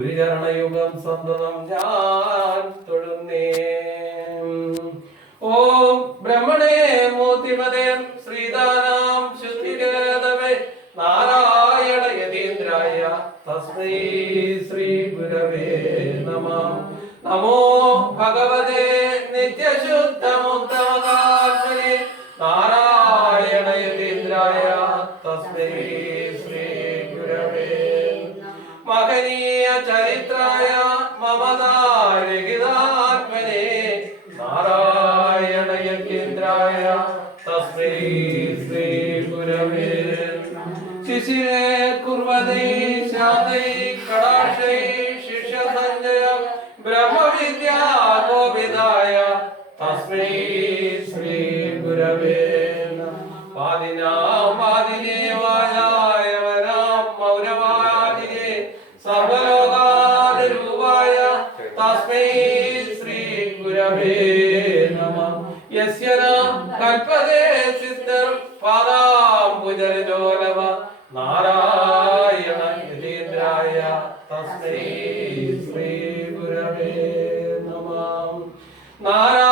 ചരണയുഗം സന്തതം ഞാൻ തൊഴുന്നേ. ഓം ബ്രഹ്മണേ മൂർത്തിമതേ ശ്രീദാനാം ശുദ്ധികേതവേ നാരായണ യതീന്ദ്രായ തസ്മൈ ശ്രീ ഗുരവേ നമഃ. നമോ ഭഗവതേ നിത്യശുദ്ധമുക്തമകാത്മനെ നാരായണ യതീന്ദ്രായ തസ്മൈ ശ്രീ ഗുരവേ. മഹനീയ ചരിത്രായ മമതാരഹിതാത്മനെ നാരായണ യതീന്ദ്രായ തസ്മൈ ശ്രീ ഗുരവേ. ശിശിരേ കുർവതൈ ശാന്തൈ കടാക്ഷൈ ശിഷ്യ സഞ്ജയ ബ്രഹ്മവിദ്യാ ഗോപിതായ തസ്മൈ ശ്രീ ഗുരവേ. വാദിനാം വാദിനേവായായവനാം മൗരവാദിനേ സർവലോകാനുരൂപായ തസ്മൈ ശ്രീ ഗുരവേ നമഃ. യസ്യ ന കൽപതേ സിദ്ധർ പാദാംബുജലോലവ നാരായണ യതീന്ദ്രായ തസ്മൈ ശ്രീ ഗുരവേ നമഃ. നാരായണ